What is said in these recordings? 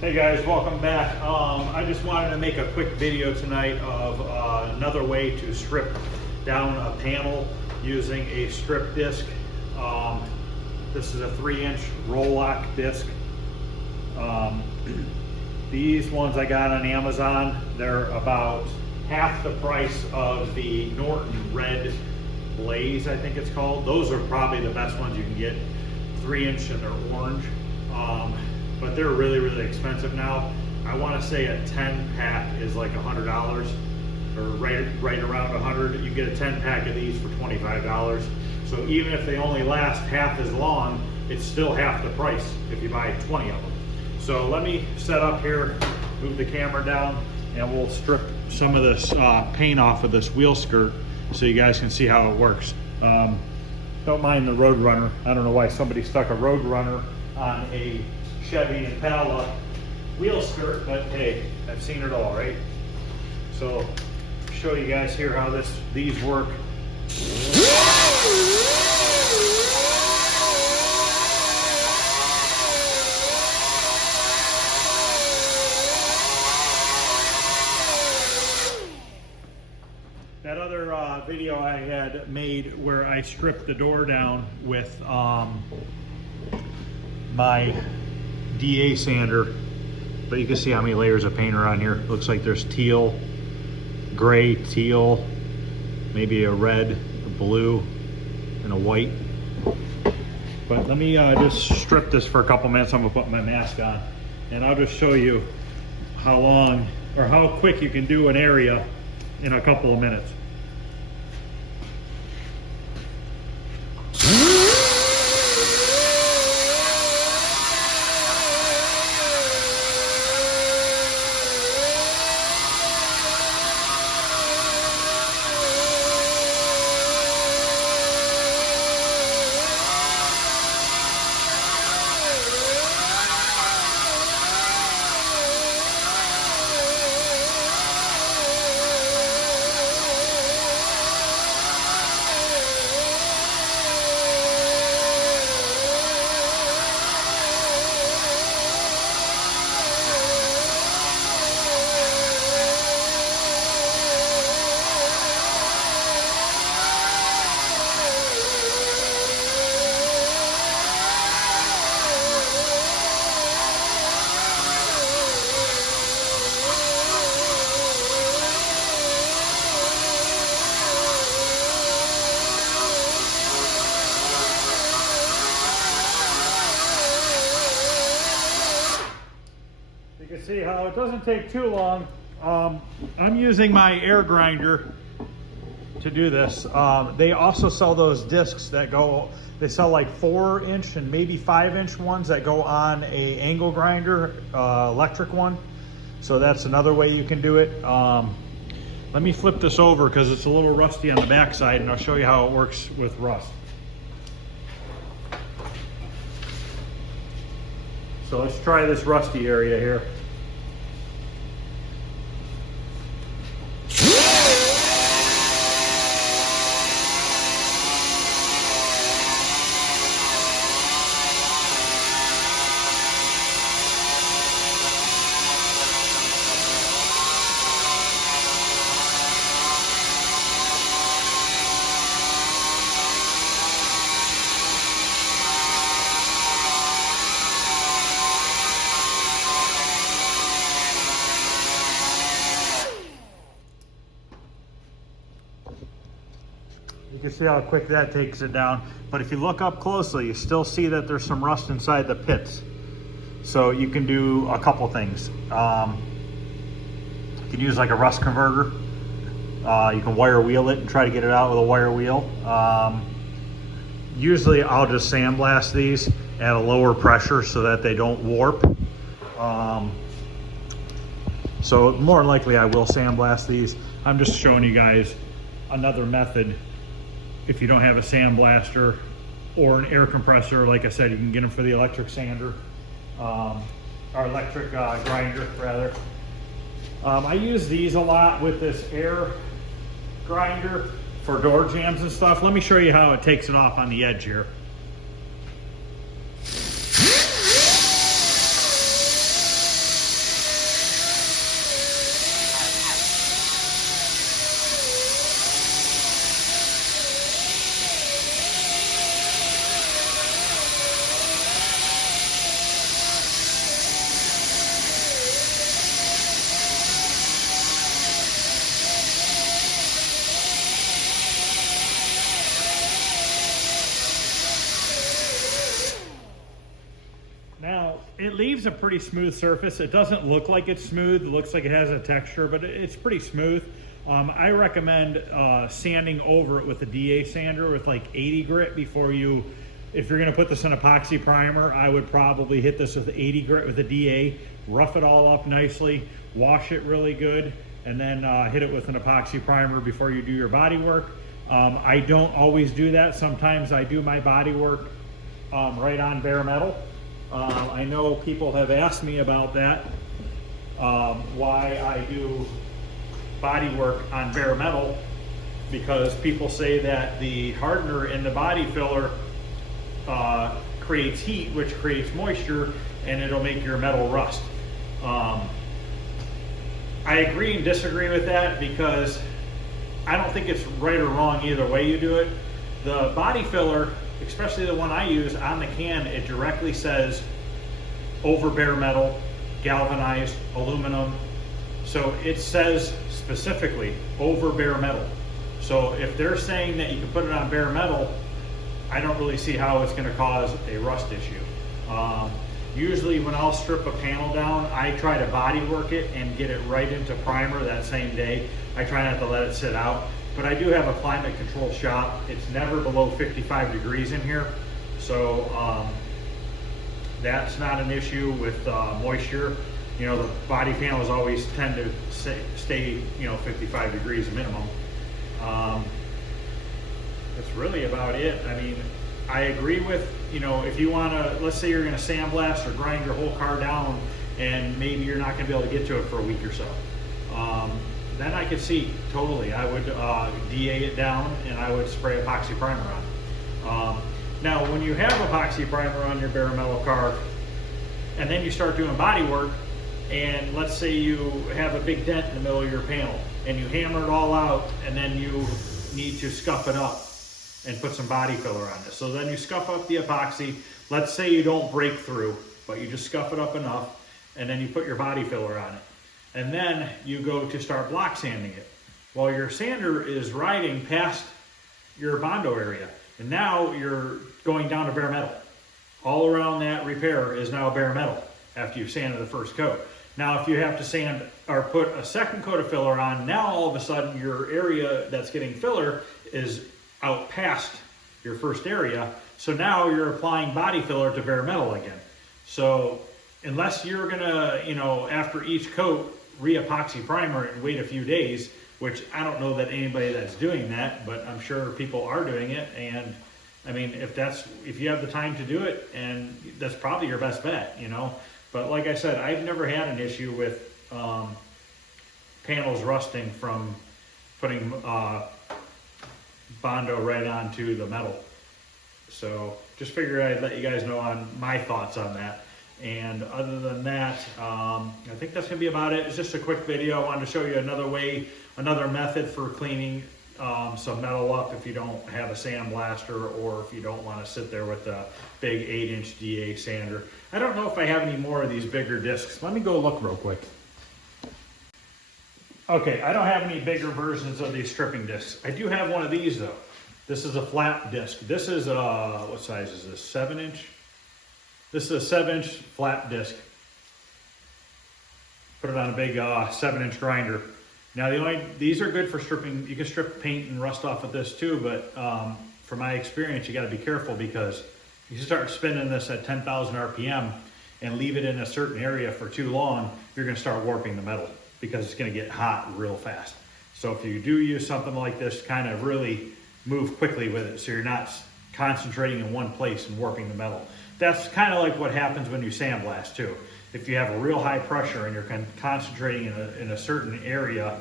Hey guys, welcome back. I just wanted to make a quick video tonight of another way to strip down a panel using a strip disc. This is a 3-inch roll lock disc. These ones I got on Amazon. They're about half the price of the Norton Red Blaze, I think it's called. Those are probably the best ones you can get, 3-inch, and they're orange. But they're really, really expensive now. I want to say a 10 pack is like $100, or right around 100. You get a 10 pack of these for $25. So even if they only last half as long, it's still half the price if you buy 20 of them. So let me set up here, move the camera down, and we'll strip some of this paint off of this wheel skirt so you guys can see how it works. Don't mind the Road Runner. I don't know why somebody stuck a Road Runner on a Chevy Impala wheel skirt, but hey, I've seen it all, right? So show you guys here how these work. That other video I had made where I stripped the door down with my DA sander, but you can see how many layers of paint are on here. Looks like there's teal, gray, teal, maybe a red, a blue, and a white. But let me just strip this for a couple minutes. I'm gonna put my mask on, and I'll just show you how long or how quick you can do an area in a couple of minutes. You can see how it doesn't take too long. I'm using my air grinder to do this. They also sell those discs that go, they sell like 4-inch and maybe 5-inch ones that go on a angle grinder, electric one. So that's another way you can do it. Let me flip this over because it's a little rusty on the back side, and I'll show you how it works with rust. So let's try this rusty area here. You can see how quick that takes it down. But if you look up closely, you still see that there's some rust inside the pits. So you can do a couple things. You can use like a rust converter. You can wire wheel it and try to get it out with a wire wheel. Usually I'll just sandblast these at a lower pressure so that they don't warp. So more than likely I will sandblast these. I'm just showing you guys another method. If you don't have a sandblaster or an air compressor, like I said, you can get them for the electric sander, or electric grinder rather. I use these a lot with this air grinder for door jams and stuff. Let me show you how it takes it off on the edge here. it leaves a pretty smooth surface. It doesn't look like it's smooth. It looks like it has a texture, but it's pretty smooth. I recommend sanding over it with a DA sander with like 80 grit before you, if you're gonna put this in epoxy primer, I would probably hit this with 80 grit with a DA, rough it all up nicely, wash it really good, and then hit it with an epoxy primer before you do your body work. I don't always do that. Sometimes I do my body work right on bare metal. I know people have asked me about that, why I do body work on bare metal, because people say that the hardener in the body filler creates heat, which creates moisture, and it'll make your metal rust. I agree and disagree with that, because I don't think it's right or wrong either way you do it. The body filler, especially the one I use, on the can, it directly says over bare metal, galvanized, aluminum. So it says specifically over bare metal. So if they're saying that you can put it on bare metal, I don't really see how it's going to cause a rust issue. Usually when I'll strip a panel down, I try to body work it and get it right into primer that same day. I try not to let it sit out, but I do have a climate controlled shop. It's never below 55 degrees in here. So that's not an issue with moisture. You know, the body panels always tend to stay, you know, 55 degrees minimum. That's really about it. I mean, I agree with, you know, if you want to, let's say you're going to sandblast or grind your whole car down and maybe you're not going to be able to get to it for a week or so. Then I could see, totally, I would DA it down and I would spray epoxy primer on. Now, when you have epoxy primer on your bare metal car and then you start doing body work, and let's say you have a big dent in the middle of your panel and you hammer it all out and then you need to scuff it up and put some body filler on this. So then you scuff up the epoxy. Let's say you don't break through, but you just scuff it up enough, and then you put your body filler on it. And then you go to start block sanding it. Well, your sander is riding past your Bondo area, and now you're going down to bare metal. All around that repair is now bare metal after you've sanded the first coat. Now, if you have to sand or put a second coat of filler on, now all of a sudden your area that's getting filler is out past your first area. So now you're applying body filler to bare metal again. So unless you're gonna, you know, after each coat, re-epoxy primer it and wait a few days, which I don't know that anybody that's doing that, but I'm sure people are doing it. And I mean, if you have the time to do it, and that's probably your best bet, you know. But like I said, I've never had an issue with panels rusting from putting Bondo right onto the metal. So just figured I'd let you guys know on my thoughts on that. And other than that, I think that's gonna be about it. It's just a quick video. I wanted to show you another way, another method for cleaning some metal up if you don't have a sandblaster, or if you don't want to sit there with a big 8-inch DA sander. I don't know if I have any more of these bigger discs. Let me go look real quick. Okay, I don't have any bigger versions of these stripping discs. I do have one of these though. This is a flat disc. This is what size is this? 7-inch? This is a 7-inch flat disc. Put it on a big 7-inch grinder. Now these are good for stripping. You can strip paint and rust off with this too, but from my experience, you got to be careful, because you start spinning this at 10,000 RPM and leave it in a certain area for too long, you're going to start warping the metal, because it's going to get hot real fast. So if you do use something like this, kind of really move quickly with it, so you're not concentrating in one place and warping the metal. That's kind of like what happens when you sandblast too. If you have a real high pressure and you're concentrating in a certain area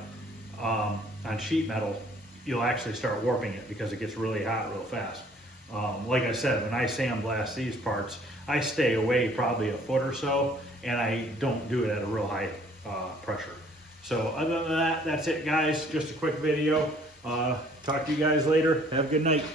on sheet metal, you'll actually start warping it, because it gets really hot real fast. Like I said, when I sandblast these parts, I stay away probably a foot or so, and I don't do it at a real high pressure. So other than that, that's it guys. Just a quick video. Talk to you guys later. Have a good night.